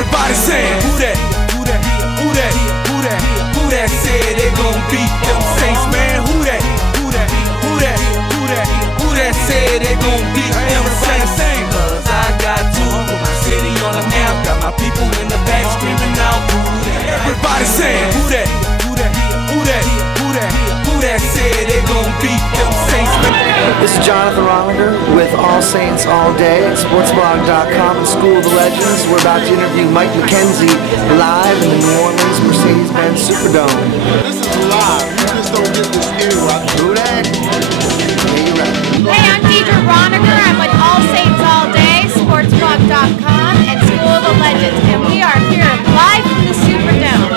Everybody saying, who that? Who that? Who that? Who that? Who that said they gon' beat them Saints, man? Who that? Who that? Who that? Who that? Who that said they gon' beat them Saints? Cause I got to put my city on the map, got my people in the back screaming out, who that? Everybody saying, who that? Who that? Who that? Who that? Who that said they gon' beat them Saints, man? This is Jonathan Roniger with All Saints All Day at sportsblog.com and School of the Legends. We're about to interview Mike Mckenzie live in the New Orleans Mercedes-Benz Superdome. This is live. You just don't get this anywhere. Who that? Yeah, you're right. Hey, I'm Deidre Roniger. I'm with All Saints All Day, sportsblog.com and School of the Legends. And we are here live from the Superdome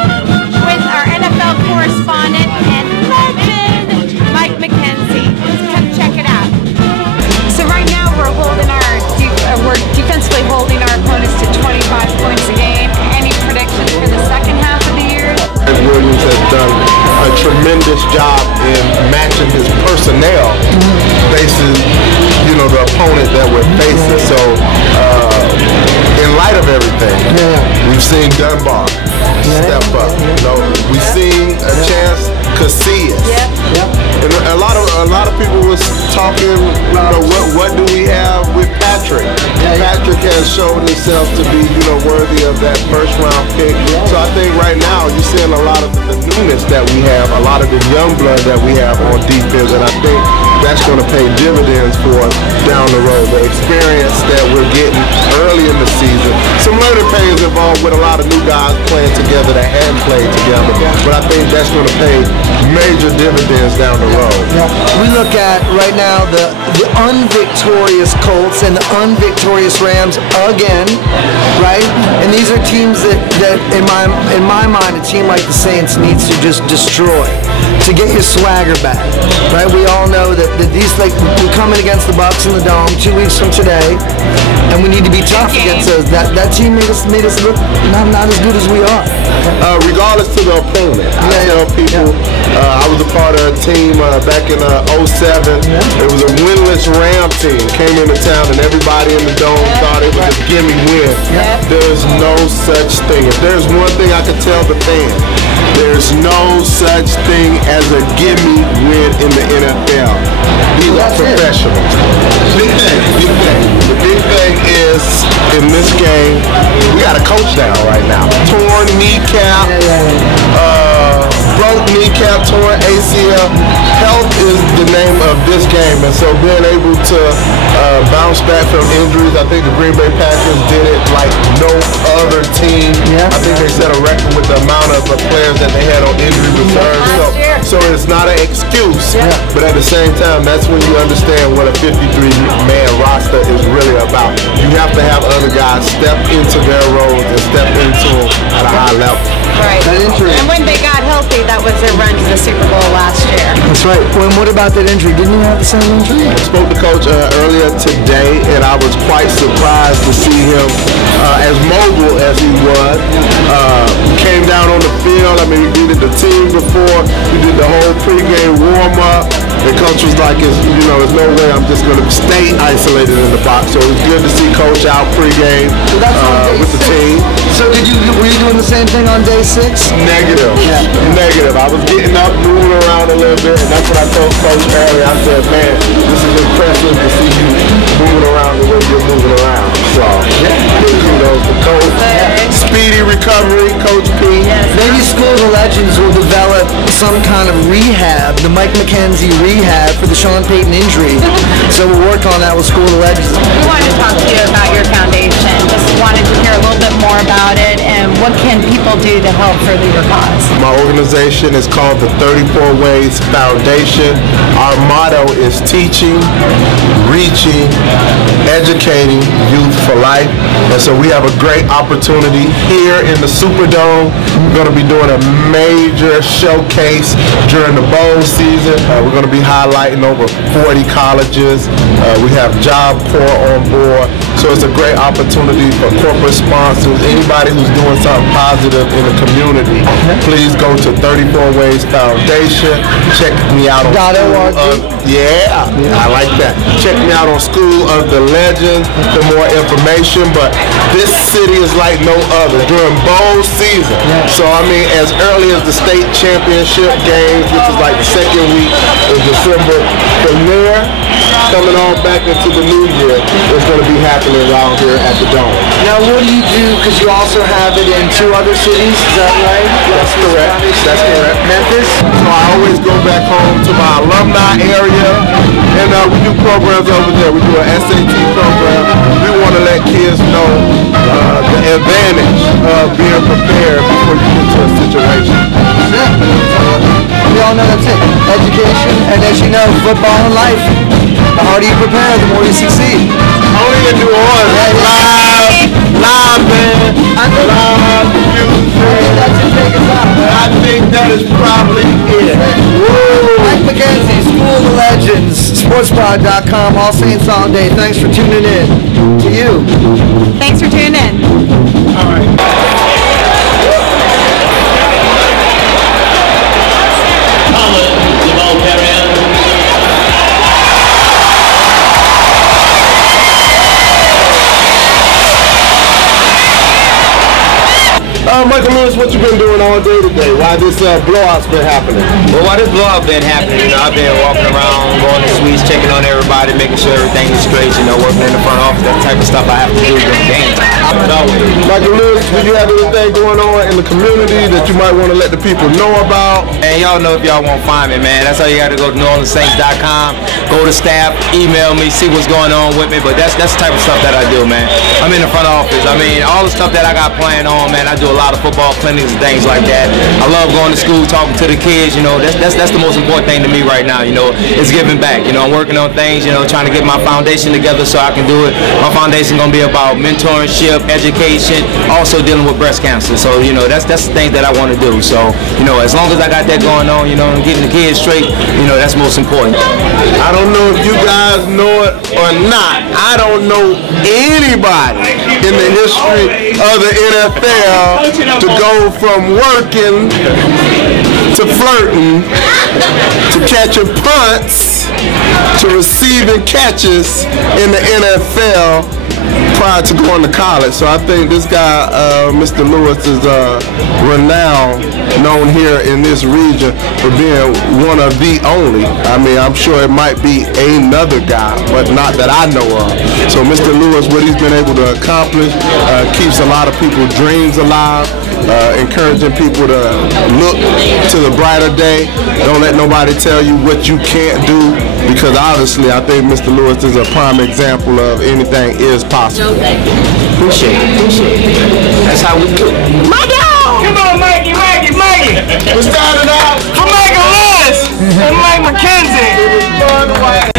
with our NFL correspondent and legend, Mike Mckenzie. Come check it out. So right now we're defensively holding our opponents to 25 points a game. Any predictions for the second half of the year? Williams has done a tremendous job in matching his personnel faces, the opponent that we're facing. So, in light of everything, we've seen Dunbar step up. We've seen a chance Casillas. And a lot of people was talking, what do we have with Patrick? Patrick has shown himself to be, worthy of that first round pick. So I think right now you're seeing a lot of the newness that we have, a lot of the young blood that we have on defense, and I think that's going to pay dividends for us down the road. The experience that we're getting early in the season, some learning pains involved with a lot of new guys playing together that hadn't played together, but I think that's going to pay major dividends down the road. We look at right now the unvictorious Colts and the unvictorious Rams again, right? And these are teams that in my mind, a team like the Saints needs to just destroy to get your swagger back, right? We all know that these, we're coming against the Bucs in the Dome 2 weeks from today, and we need to be tough against those. That team made us look not as good as we are. Regardless to the opponent, I tell people, I was a part of a team back in 07. It was a winless Ram team. Came into town and everybody in the Dome thought it was a gimme win. There's no such thing. If there's one thing I could tell the fans, there's no such thing as a gimme win in the NFL. These are professionals. Big thing. The big thing is, in this game, we got a coach down right now. Torn kneecap, broke kneecap, torn ACL. Health is the name of this game, and so being able to bounce back from injuries, I think the Green Bay Packers did it like no other team. I think they set a record with the amount of players that they had on injury reserve. So it's not an excuse, but at the same time, that's when you understand what a 53-man roster is really about. You have to have other guys step into their roles and step into them at a high level. Right. And when they got healthy, that was their run to the Super Bowl last year. That's right. What about that injury? Didn't you have the same injury? I spoke to Coach earlier today, and I was quite surprised to see him as mobile as he was. Came down on the field. I mean, we did the team before. We did the whole pregame warm-up. The coach was like, there's no way I'm just going to stay isolated in the box. So it was good to see Coach out pregame with the team. So were you doing the same thing on day 6? Negative. I was getting up, moving around a little bit, and that's what I told Coach earlier. I said, man, this is impressive to see you moving around the way you're moving around. So, big kudos to Coach. Speedy recovery, Coach P. Maybe School of the Legends will develop some kind of rehab, the Mike Mckenzie rehab for the Sean Payton injury. So we'll work on that with School of the Legends. We wanted to talk to you about your foundation. Just wanted to hear a little bit more about it and what can people do to help further your cause. My organization is called the 34 Ways Foundation. Our motto is teaching, reaching, educating youth for life. And so we have a great opportunity here in the Superdome. We're going to be doing a major showcase during the bowl season. We're going to be highlighting over 40 colleges. We have Job Corps on board. So it's a great opportunity for corporate sponsors, anybody who's doing something positive in the community, please go to 34 Ways Foundation. Check me out on I like that. Check me out on School of the Legends for more information. But this city is like no other during bowl season. So I mean, as early as the state championship games, which is like the second week of December, from there coming on back into the new year, it's going to be happening around here at the Dome. Now, what do you do? Because you also have it in 2 other cities, is that right? That's correct. That's correct. Memphis? So I always go back home to my alumni area, and we do programs over there. We do an SAT program. We want to let kids know the advantage of being prepared before you get into a situation. We all know that's it. Education, and as you know, football and life. The harder you prepare, the more you succeed. Only in New Orleans. Live, man. Live music. That's your biggest out. I think that is probably it. Woo. Mike Mckenzie, School of the Legends, sportspod.com, All Saints All Day. Thanks for tuning in. To you. Thanks for tuning in. All right. Micheal Lewis, what you been doing all day today? Why this blowout's been happening? Well, why this blowout been happening, I've been walking around, going to suites, checking on everybody, making sure everything is straight, working in the front office, that type of stuff I have to do during game time. Micheal Lewis, do you have anything going on in the community that you might want to let the people know about? And y'all know if y'all want to find me, man. That's how you got to go to NewOrleansSaints.com, go to staff, email me, see what's going on with me. But that's the type of stuff that I do, man. I'm in the front office. I mean, all the stuff that I got planned on, man, I do a lot of football clinics and things like that. I love going to school, talking to the kids. That's the most important thing to me right now. Is giving back. I'm working on things. Trying to get my foundation together so I can do it. My foundation gonna be about mentorship, education, also dealing with breast cancer. So that's the thing that I want to do. So as long as I got that going on, and getting the kids straight, that's most important. I don't know if you guys know it or not. I don't know anybody in the history of the NFL to go from working to flirting to catching punts to receiving catches in the NFL prior to going to college. So I think this guy, Mr. Lewis, is renowned, known here in this region for being one of the only. I mean, I'm sure it might be another guy, but not that I know of. So Mr. Lewis, what he's been able to accomplish, keeps a lot of people's dreams alive, encouraging people to look to the brighter day. Don't let nobody tell you what you can't do, because obviously I think Mr. Lewis is a prime example of anything is possible. Appreciate it. That's how we do it. My dog! Come on, Mikey. We're starting out For Micheal Lewis and Mike Mckenzie.